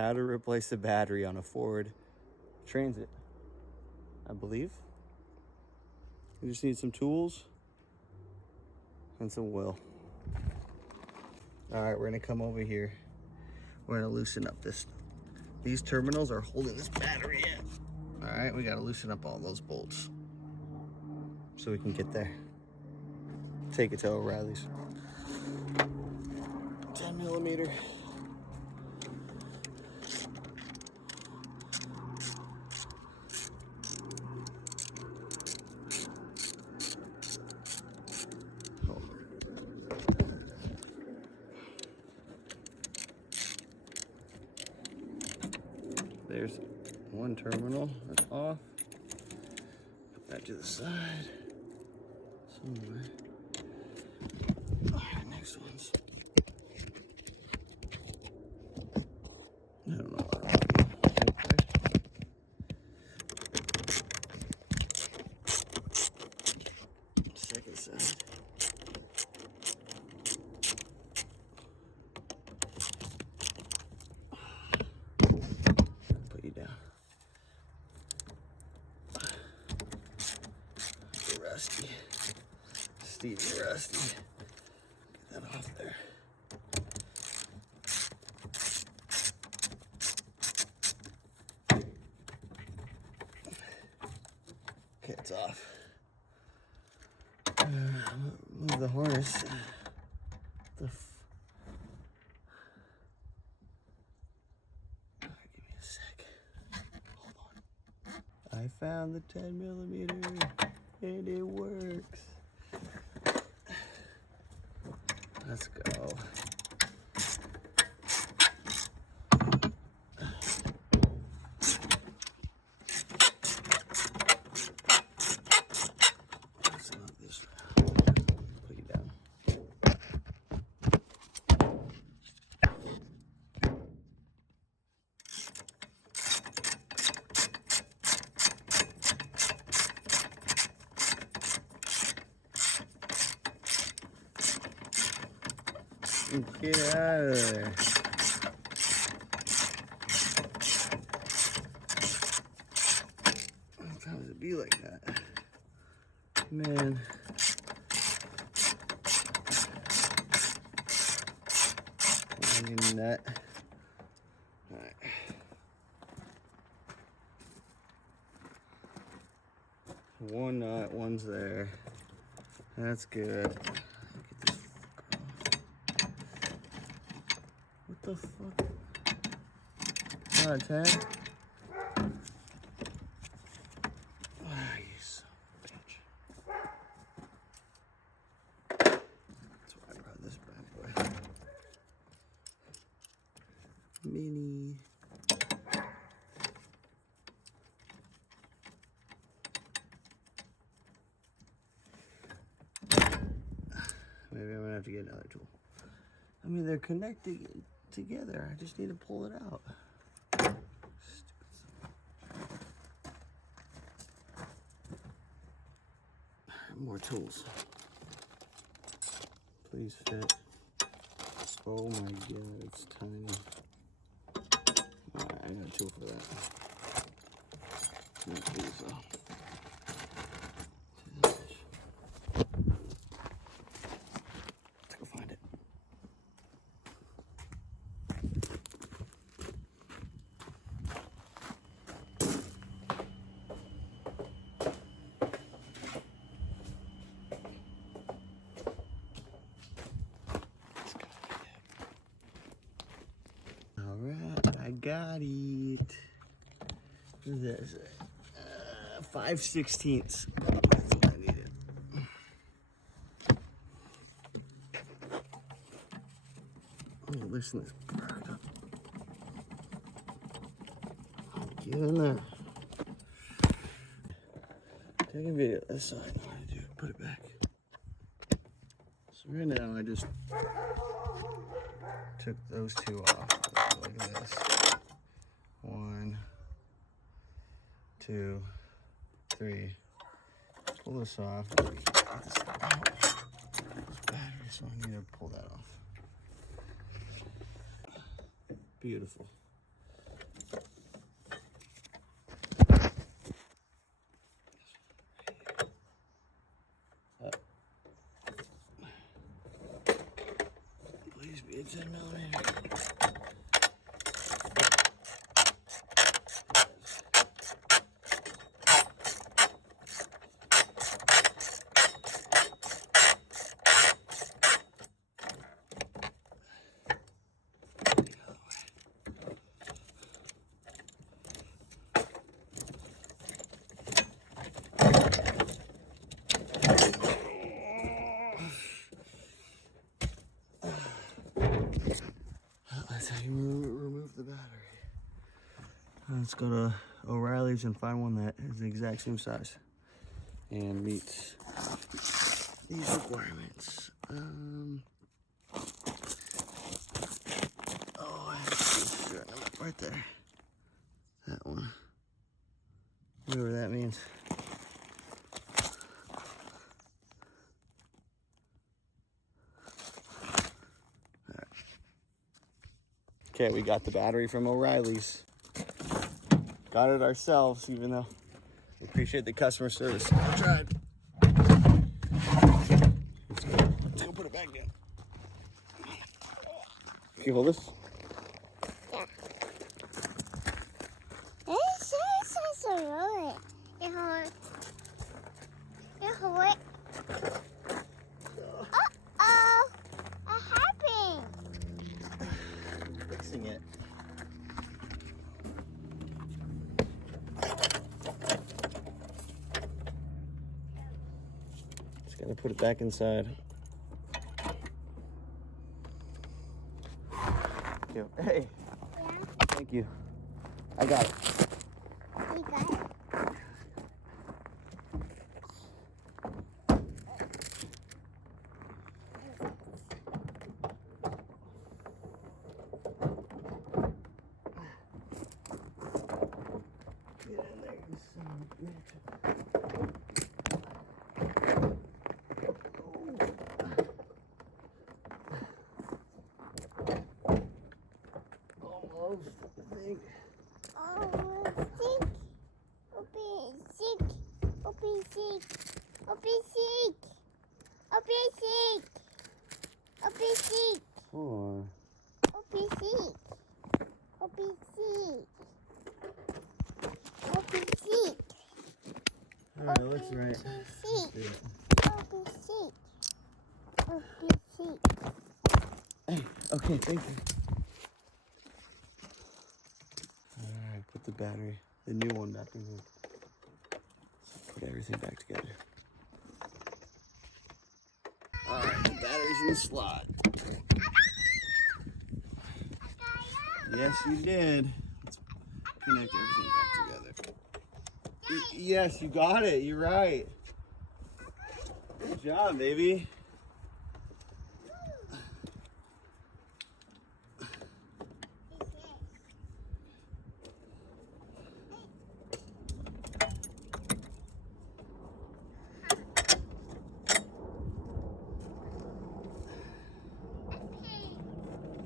How to replace a battery on a Ford Transit, I believe. You just need some tools and some oil. All right, we're gonna come over here. We're gonna loosen up these terminals are holding this battery in. All right, we gotta loosen up all those bolts so we can get there. Take it to O'Reilly's. 10 millimeter. There's one terminal that's off. Put that to the side somewhere. All right, next one's. I don't know. Second side. Put you down. You're rusty. Steve, you're rusty. Get that off there. Okay, it's off. Move the harness. Give me a sec. Hold on. I found the 10 millimeter and it works. Let's go. Put you down. Get out of there. Sometimes it be like that. Man. Nut. All right. One nut, one's there. That's good. Get this fucker off. What the fuck? Not a 10? Ah, you son of a bitch. That's why I brought this bad boy. Mini. Maybe I'm gonna have to get another tool. I mean, they're connected together. I just need to pull it out. More tools. Please fit. Oh my god, it's tiny. Alright, I got a tool for that. Let's go find it. Alright, I got it. What is this? 5/16. That's what I needed. Let me loosen this bird up. Get in there. Take a video this side. What do I do? Put it back. So right now I just took those two off. Look at this. 1, 2, 3. Pull this off. Get this out. This battery, so I need to pull that off. Beautiful. 10mm. That's how you remove the battery. Let's go to O'Reilly's and find one that is the exact same size and meets these requirements. Oh, I have to right there. That one. Whatever that means. Okay, we got the battery from O'Reilly's. Got it ourselves, even though we appreciate the customer service. I tried. Let's go put it back in. Can you hold this? Yeah. You hold it. Uh-oh. What happened? Fixing it. Just gotta put it back inside. Hey. Yeah? Thank you. I got it. You got it? Get in there, you son of a bitch. Almost, I think. Oh, sick. Open sick. Open sick. Open sick. Open sick. Open sick. Hold on. Open sick. Open sick. Open sick. Alright, that looks right. Open sick. Yeah. Open sick. Open sick. Hey, okay, thank you. Alright, put the battery, the new one back in here. Put everything back together. Alright, the battery's in the slot. Yes, you did. Let's connect everything back together. Yes, you got it. You're right. Good job, baby.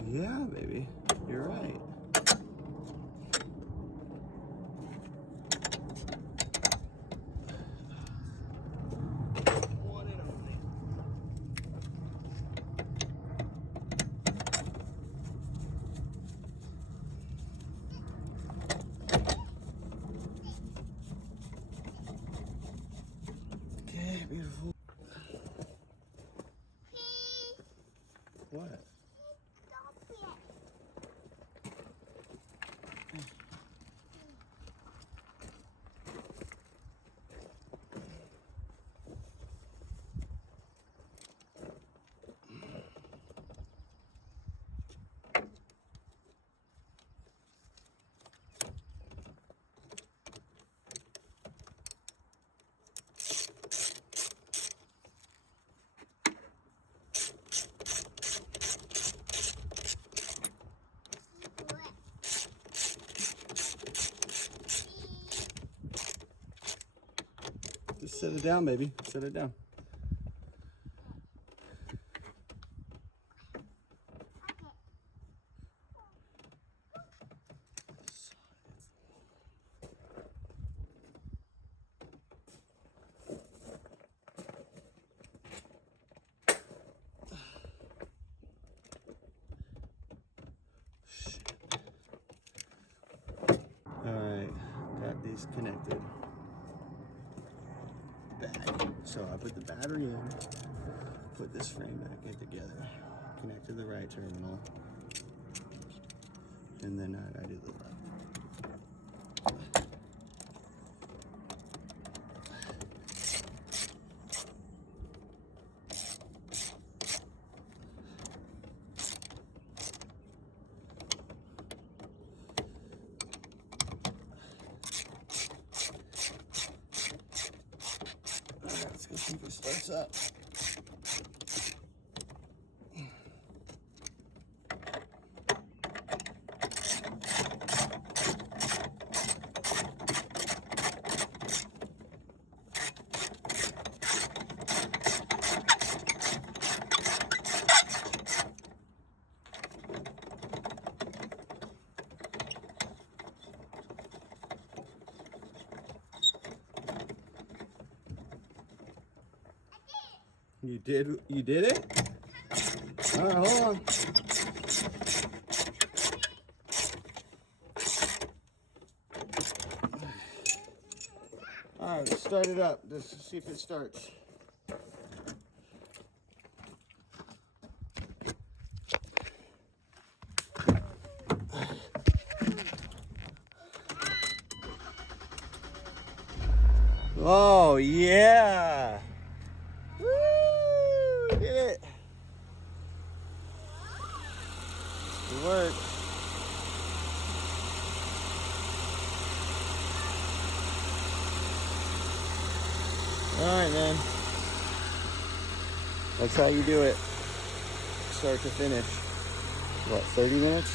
Yeah, baby. You're right. One and only. Okay, beautiful. What? Just set it down, baby. Set it down. battery's connected. Bad. So I put the battery in, put this frame back in together, connect to the right terminal, and then I do the left. Alright, let's go see if it starts up. You did it? All right, hold on. All right, let's start it up. Let's see if it starts. Oh, yeah. Woo! Did it. Good work. All right, man. That's how you do it. Start to finish. What, 30 minutes?